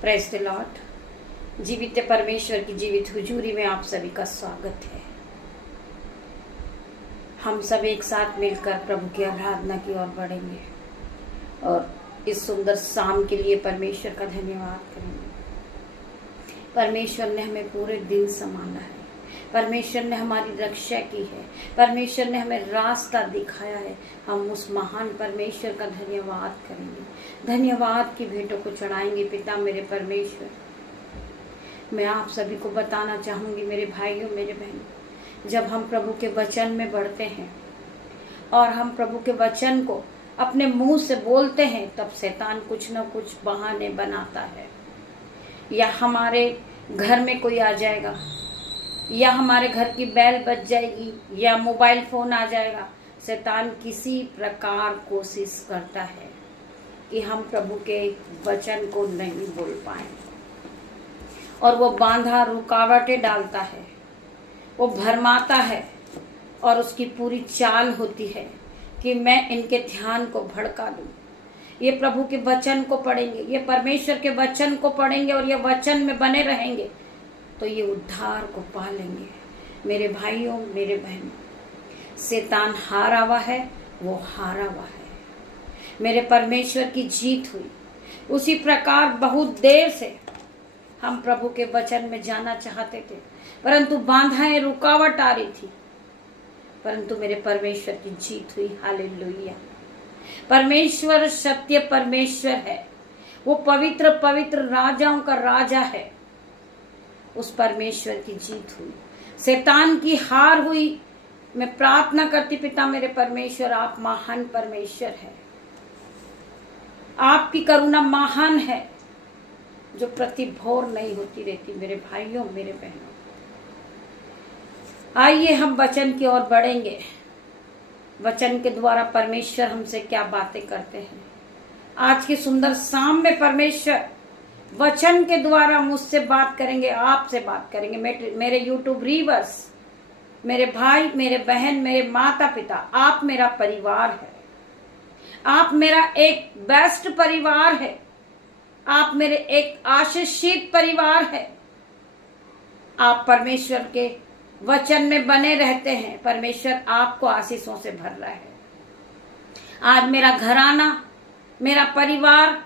Praise the Lord. जीवित परमेश्वर की जीवित हुजूरी में आप सभी का स्वागत है। हम सब एक साथ मिलकर प्रभु की आराधना की ओर बढ़ेंगे और इस सुंदर शाम के लिए परमेश्वर का धन्यवाद करेंगे। परमेश्वर ने हमें पूरे दिन संभाला है, परमेश्वर ने हमारी रक्षा की है, परमेश्वर ने हमें रास्ता दिखाया है। हम उस महान परमेश्वर का धन्यवाद करेंगे, धन्यवाद की भेंटों को चढ़ाएंगे। पिता मेरे परमेश्वर, मैं आप सभी को बताना चाहूंगी, मेरे भाइयों मेरे बहनों, जब हम प्रभु के वचन में बढ़ते हैं और हम प्रभु के वचन को अपने मुंह से बोलते हैं, तब शैतान कुछ न कुछ बहाने बनाता है। या हमारे घर में कोई आ जाएगा, या हमारे घर की बेल बज जाएगी, या मोबाइल फोन आ जाएगा। शैतान किसी प्रकार कोशिश करता है कि हम प्रभु के वचन को नहीं बोल पाए, और वो बांधा रुकावटें डालता है, वो भरमाता है, और उसकी पूरी चाल होती है कि मैं इनके ध्यान को भड़का दूं। ये प्रभु के वचन को पढ़ेंगे, ये परमेश्वर के वचन को पढ़ेंगे और ये वचन में बने रहेंगे तो ये उद्धार को पा लेंगे। मेरे भाइयों मेरे बहनों, शैतान हारा हुआ है, वो हारा हुआ है। मेरे परमेश्वर की जीत हुई। उसी प्रकार बहुत देर से हम प्रभु के वचन में जाना चाहते थे, परंतु बाधाएं रुकावट आ रही थी, परंतु मेरे परमेश्वर की जीत हुई। हालेलुया। परमेश्वर सत्य परमेश्वर है, वो पवित्र पवित्र राजाओं का राजा है। उस परमेश्वर की जीत हुई, शैतान की हार हुई। मैं प्रार्थना करती, पिता मेरे परमेश्वर, आप महान परमेश्वर है, आपकी करुणा महान है जो प्रतिभोर नहीं होती रहती। मेरे भाइयों मेरे बहनों, आइए हम वचन की ओर बढ़ेंगे। वचन के द्वारा परमेश्वर हमसे क्या बातें करते हैं। आज की सुंदर शाम में परमेश्वर वचन के द्वारा मुझसे बात करेंगे, आपसे बात करेंगे। मेरे यूट्यूब रीवर्स, मेरे भाई मेरे बहन, मेरे माता पिता, आप मेरा परिवार है, आप मेरा एक बेस्ट परिवार है, आप मेरे एक आशीषित परिवार है। आप परमेश्वर के वचन में बने रहते हैं, परमेश्वर आपको आशीषों से भर रहा है। आज मेरा घराना, मेरा परिवार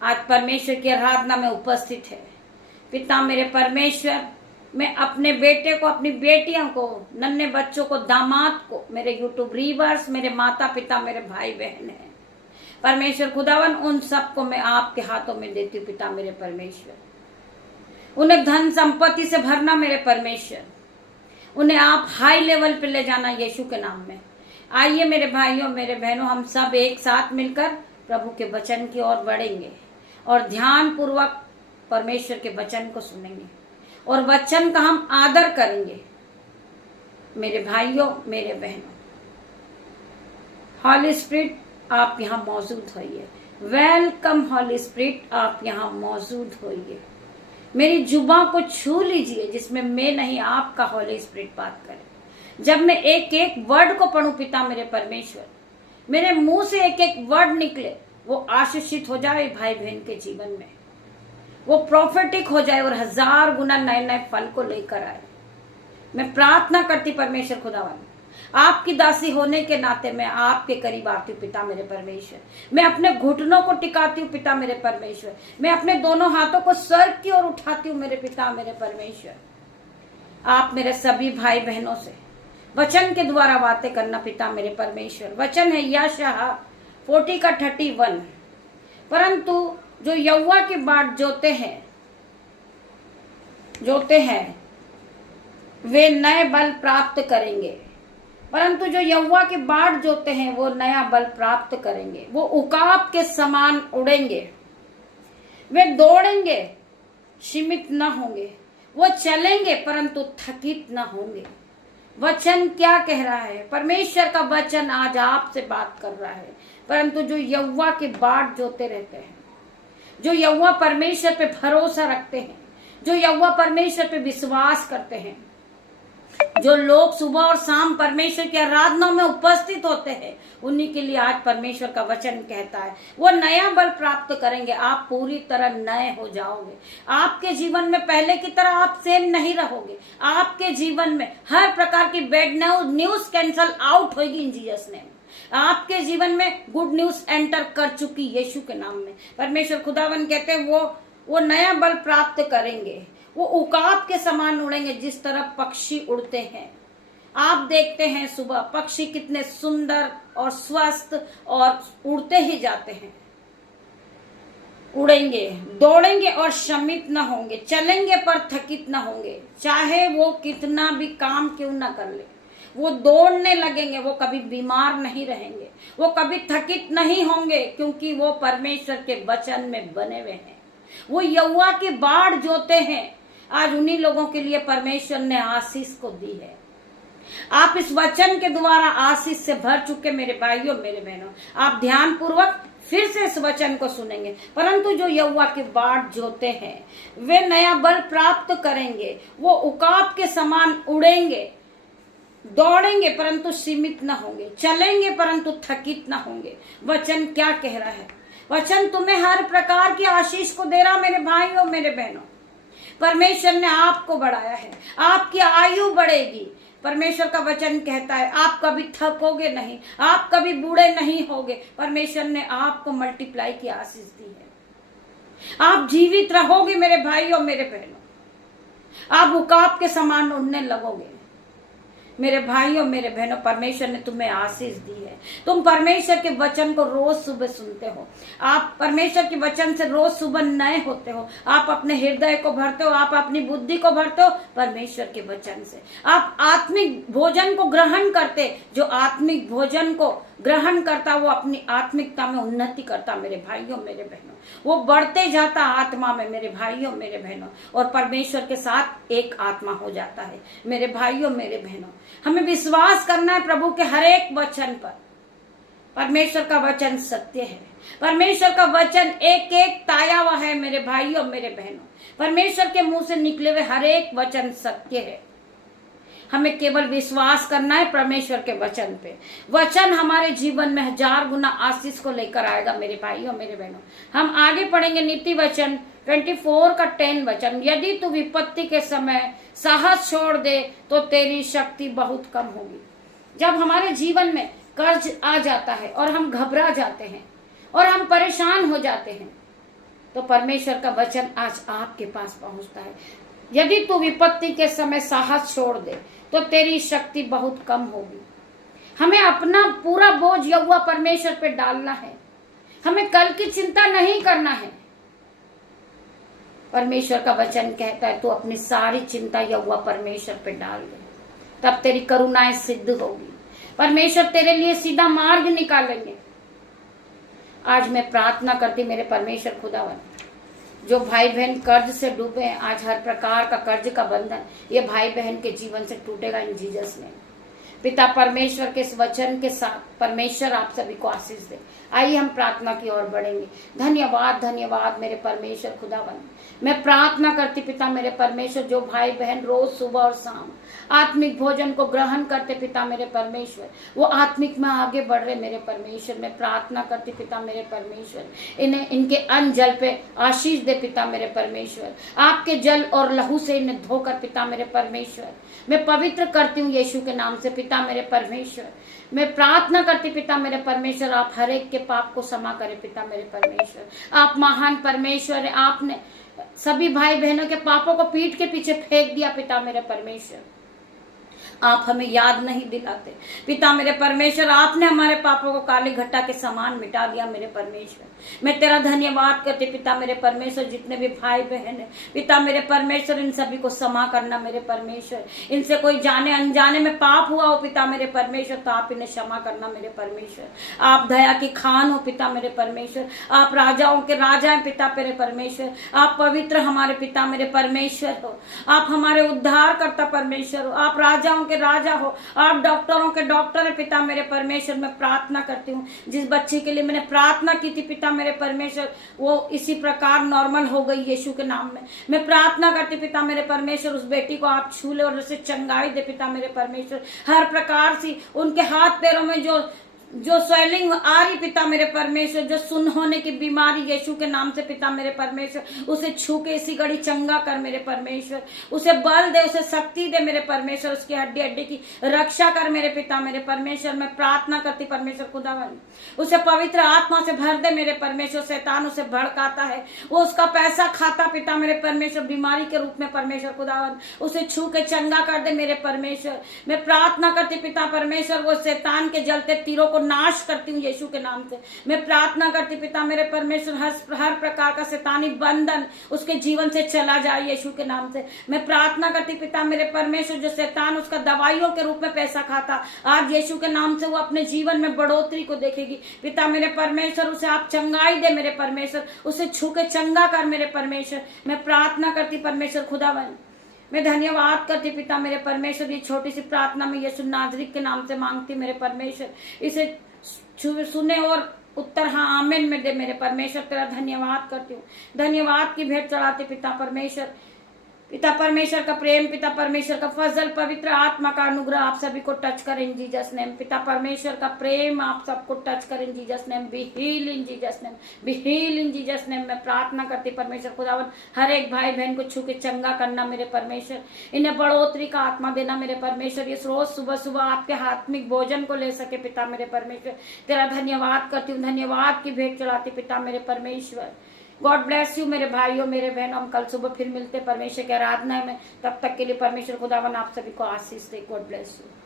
आज परमेश्वर की आराधना में उपस्थित है। पिता मेरे परमेश्वर, मैं अपने बेटे को, अपनी बेटियों को, नन्हे बच्चों को, दामाद को, मेरे यूट्यूब रीवर्स, मेरे माता पिता, मेरे भाई बहन हैं, परमेश्वर खुदावन, उन सबको मैं आपके हाथों में देती हूँ। पिता मेरे परमेश्वर, उन्हें धन संपत्ति से भरना मेरे परमेश्वर, उन्हें आप हाई लेवल पे ले जाना यीशु के नाम में। आइए मेरे भाइयों मेरे बहनों, हम सब एक साथ मिलकर प्रभु के वचन की ओर बढ़ेंगे और ध्यान पूर्वक परमेश्वर के वचन को सुनेंगे और वचन का हम आदर करेंगे। मेरे भाइयों मेरे बहनों, हॉली स्पिरिट आप यहाँ मौजूद होइए। वेलकम हॉली स्पिरिट, आप यहाँ मौजूद होइए। मेरी जुबान को छू लीजिए जिसमें मैं नहीं, आपका हॉली स्पिरिट बात करे। जब मैं एक एक वर्ड को पढ़ूं, पिता मेरे परमेश्वर, मेरे मुंह से एक एक वर्ड निकले, वो आशीषित हो जाए भाई बहन के जीवन में, वो प्रोफेटिक हो जाए और 1000 गुना नए नए फल को लेकर आए। मैं प्रार्थना करती परमेश्वर खुदावन, आपकी दासी होने के नाते मैं आपके करीब आती हूँ। पिता मेरे परमेश्वर, मैं अपने घुटनों को टिकाती हूँ। पिता मेरे परमेश्वर, मैं अपने दोनों हाथों को स्वर्ग की ओर उठाती हूँ। मेरे पिता मेरे परमेश्वर, आप मेरे सभी भाई बहनों से वचन के द्वारा बातें करना। पिता मेरे परमेश्वर, वचन है यशायाह 40:31, परंतु जो यहोवा की बाट जोते हैं वे नए बल प्राप्त करेंगे। परंतु जो यहोवा की बाट जोते हैं वो नया बल प्राप्त करेंगे। वो उकाब के समान उड़ेंगे, वे दौड़ेंगे, सीमित न होंगे, वो चलेंगे परंतु थकित न होंगे। वचन क्या कह रहा है? परमेश्वर का वचन आज आपसे बात कर रहा है। परंतु जो यहोवा की बाट जोते रहते हैं, जो यहोवा परमेश्वर पे भरोसा रखते हैं, जो यहोवा परमेश्वर पे विश्वास करते हैं, जो लोग सुबह और शाम परमेश्वर की आराधना में उपस्थित होते हैं, उन्हीं के लिए आज परमेश्वर का वचन कहता है वो नया बल प्राप्त करेंगे। आप पूरी तरह नए हो जाओगे। आपके जीवन में पहले की तरह आप सेम नहीं रहोगे। आपके जीवन में हर प्रकार की बैड न्यूज कैंसल आउट होगी इन जीसस नेम। आपके जीवन में गुड न्यूज एंटर कर चुकी यीशु के नाम में। परमेश्वर खुदावन कहते हैं वो नया बल प्राप्त करेंगे। वो उकाब के समान उड़ेंगे जिस तरह पक्षी उड़ते हैं। आप देखते हैं सुबह पक्षी कितने सुंदर और स्वस्थ और उड़ते ही जाते हैं। उड़ेंगे, दौड़ेंगे और श्रमित न होंगे, चलेंगे पर थकित न होंगे। चाहे वो कितना भी काम क्यों ना कर ले, वो दौड़ने लगेंगे। वो कभी बीमार नहीं रहेंगे, वो कभी थकित नहीं होंगे, क्योंकि वो परमेश्वर के वचन में बने हुए हैं। वो यहोवा की बाढ़ जोते हैं। आज उन्हीं लोगों के लिए परमेश्वर ने आशीष को दी है। आप इस वचन के द्वारा आशीष से भर चुके मेरे भाइयों मेरे बहनों। आप ध्यान पूर्वक फिर से इस वचन को सुनेंगे। परंतु जो यहोवा की बाढ़ जोते हैं वे नया बल प्राप्त करेंगे। वो उकाब के समान उड़ेंगे, दौड़ेंगे परंतु सीमित न होंगे, चलेंगे परंतु थकित न होंगे। वचन क्या कह रहा है? वचन तुम्हें हर प्रकार की आशीष को दे रहा मेरे भाइयों मेरे बहनों। परमेश्वर ने आपको बढ़ाया है, आपकी आयु बढ़ेगी। परमेश्वर का वचन कहता है आप कभी थकोगे नहीं, आप कभी बूढ़े नहीं होगे। परमेश्वर ने आपको मल्टीप्लाई की आशीष दी है। आप जीवित रहोगे मेरे भाइयों मेरे बहनों। आप उकाब के समान उड़ने लगोगे मेरे भाइयों मेरे बहनों। परमेश्वर ने तुम्हें आशीष दी है। तुम परमेश्वर के वचन को रोज सुबह सुनते हो। आप परमेश्वर के वचन से रोज सुबह नए होते हो। आप अपने हृदय को भरते हो, आप अपनी बुद्धि को भरते हो परमेश्वर के वचन से। आप आत्मिक भोजन को ग्रहण करते। जो आत्मिक भोजन को ग्रहण करता वो अपनी आत्मिकता में उन्नति करता मेरे भाइयों मेरे बहनों। वो बढ़ते जाता आत्मा में मेरे भाइयों मेरे बहनों, और परमेश्वर के साथ एक आत्मा हो जाता है मेरे भाइयों मेरे बहनों। हमें विश्वास करना है प्रभु के हर एक वचन पर। परमेश्वर का वचन सत्य है। परमेश्वर का वचन एक एक ताया हुआ है मेरे भाइयों मेरे बहनों। परमेश्वर के मुंह से निकले हुए हर एक वचन सत्य है। हमें केवल विश्वास करना है परमेश्वर के वचन पे। वचन हमारे जीवन में 1000 गुना आशीष को लेकर आएगा मेरे भाइयों मेरे बहनों। हम आगे पढ़ेंगे नीति वचन 24 का 10 वचन। यदि तू विपत्ति के समय साहस छोड़ दे तो तेरी शक्ति बहुत कम होगी। जब हमारे जीवन में कर्ज आ जाता है और हम घबरा जाते हैं और हम परेशान हो जाते हैं, तो परमेश्वर का वचन आज आपके पास पहुंचता है। यदि तू विपत्ति के समय साहस छोड़ दे तो तेरी शक्ति बहुत कम होगी। हमें अपना पूरा बोझ यहोवा परमेश्वर पे डालना है। हमें कल की चिंता नहीं करना है। परमेश्वर का वचन कहता है तू अपनी सारी चिंता यहोवा परमेश्वर पे डाल दे, तब तेरी करुणाएं सिद्ध होगी। परमेश्वर तेरे लिए सीधा मार्ग निकालेंगे। आज मैं प्रार्थना करती मेरे परमेश्वर खुदावन, जो भाई बहन कर्ज से डूबे हैं, आज हर प्रकार का कर्ज का बंधन ये भाई बहन के जीवन से टूटेगा इन जीसस ने। पिता परमेश्वर के इस वचन के साथ परमेश्वर आप सभी को आशीष दे। आइए हम प्रार्थना की ओर बढ़ेंगे। धन्यवाद धन्यवाद मेरे परमेश्वर खुदावन। मैं प्रार्थना करती पिता मेरे परमेश्वर, जो भाई बहन रोज सुबह और शाम आत्मिक भोजन को ग्रहण करते पिता मेरे परमेश्वर, वो आत्मिक में आगे बढ़ रहे मेरे परमेश्वर। मैं प्रार्थना करती पिता मेरे परमेश्वर, इन्हें इनके अन्न जल पे आशीष दे पिता मेरे परमेश्वर। आपके जल और लहू से इन्हें धोकर पिता मेरे परमेश्वर मैं पवित्र करती हूँ यीशु के नाम से पिता मेरे परमेश्वर। मैं प्रार्थना करती पिता मेरे परमेश्वर, आप हर एक के पाप को क्षमा करें पिता मेरे परमेश्वर। आप महान परमेश्वर है। आपने सभी भाई बहनों के पापों को पीठ के पीछे फेंक दिया पिता मेरे परमेश्वर। आप हमें याद नहीं दिलाते पिता मेरे परमेश्वर। आपने हमारे पापों को काले घट्टा के समान मिटा दिया मेरे परमेश्वर। मैं तेरा धन्यवाद करती पिता मेरे परमेश्वर। जितने भी भाई बहन है पिता मेरे परमेश्वर, इन सभी को क्षमा करना मेरे परमेश्वर। इनसे कोई जाने अनजाने में पाप हुआ हो पिता मेरे परमेश्वर, तो आप इन्हें क्षमा करना मेरे परमेश्वर। आप दया की खान हो पिता मेरे परमेश्वर। आप राजाओं के राजा हैं पिता मेरे परमेश्वर। आप पवित्र हमारे पिता मेरे परमेश्वर हो। आप हमारे उद्धार करता परमेश्वर हो। आप राजाओं के राजा हो। आप डॉक्टरों के डॉक्टर है पिता मेरे परमेश्वर। मैं प्रार्थना करती हूँ जिस बच्चे के लिए मैंने प्रार्थना की थी पिता मेरे परमेश्वर वो इसी प्रकार नॉर्मल हो गई यीशु के नाम में। मैं प्रार्थना करती पिता मेरे परमेश्वर उस बेटी को आप छू ले और उसे चंगाई दे पिता मेरे परमेश्वर। हर प्रकार से उनके हाथ पैरों में जो स्वेलिंग आ रही पिता मेरे परमेश्वर, जो सुन होने की बीमारी यीशु के नाम से पिता मेरे परमेश्वर, उसे छू के इसी घड़ी चंगा कर मेरे परमेश्वर। उसे बल दे, उसे शक्ति दे मेरे परमेश्वर, उसकी हड्डी हड्डी की रक्षा कर मेरे पिता मेरे परमेश्वर। मैं प्रार्थना करती परमेश्वर खुदावन उसे पवित्र आत्मा से भर दे मेरे परमेश्वर। शैतान उसे भड़काता है, वो उसका पैसा खाता पिता मेरे परमेश्वर बीमारी के रूप में परमेश्वर खुदावन, उसे छू के चंगा कर दे मेरे परमेश्वर। मैं प्रार्थना करती पिता परमेश्वर वो शैतान के जलते तीरों को नाश करती हूँ यीशु के नाम से। मैं प्रार्थना करती पिता मेरे परमेश्वर हर प्रकार का शैतानी बंधन उसके जीवन से चला जाए यीशु के नाम से। मैं प्रार्थना करती पिता मेरे परमेश्वर जो शैतान उसका दवाइयों के रूप में पैसा खाता, आज यीशु के नाम से वो अपने जीवन में बढ़ोतरी को देखेगी पिता मेरे परमेश्वर। उसे आप चंगाई दे मेरे परमेश्वर, उसे छू के चंगा कर मेरे परमेश्वर। मैं प्रार्थना करती परमेश्वर खुदावन, मैं धन्यवाद करती पिता मेरे परमेश्वर। ये छोटी सी प्रार्थना में यीशु नाज़री के नाम से मांगती मेरे परमेश्वर, इसे सुने और उत्तर हाँ आमीन में दे मेरे परमेश्वर। तेरा धन्यवाद करती हूँ, धन्यवाद की भेंट चढ़ाती पिता परमेश्वर। पिता परमेश्वर का प्रेम, पिता परमेश्वर का फजल, पवित्र आत्मा का अनुग्रह आप सभी को टच करें इन जीसस नेम। पिता परमेश्वर का प्रेम आप सबको टच करें in Jesus name. Be heal in Jesus name, be heal in Jesus name. मैं प्रार्थना करती परमेश्वर खुदावन हर एक भाई बहन को छू के चंगा करना मेरे परमेश्वर। इन्हें बढ़ोतरी का आत्मा देना मेरे परमेश्वर। ये रोज सुबह सुबह आपके आत्मिक भोजन को ले सके पिता मेरे परमेश्वर। तेरा धन्यवाद करती हूँ, धन्यवाद की भेंट चढ़ाती पिता मेरे परमेश्वर। गॉड ब्लेस यू मेरे भाइयों मेरे बहनों। हम कल सुबह फिर मिलते परमेश्वर की आराधना में। तब तक के लिए परमेश्वर खुदावन आप सभी को आशीष दे। God bless you.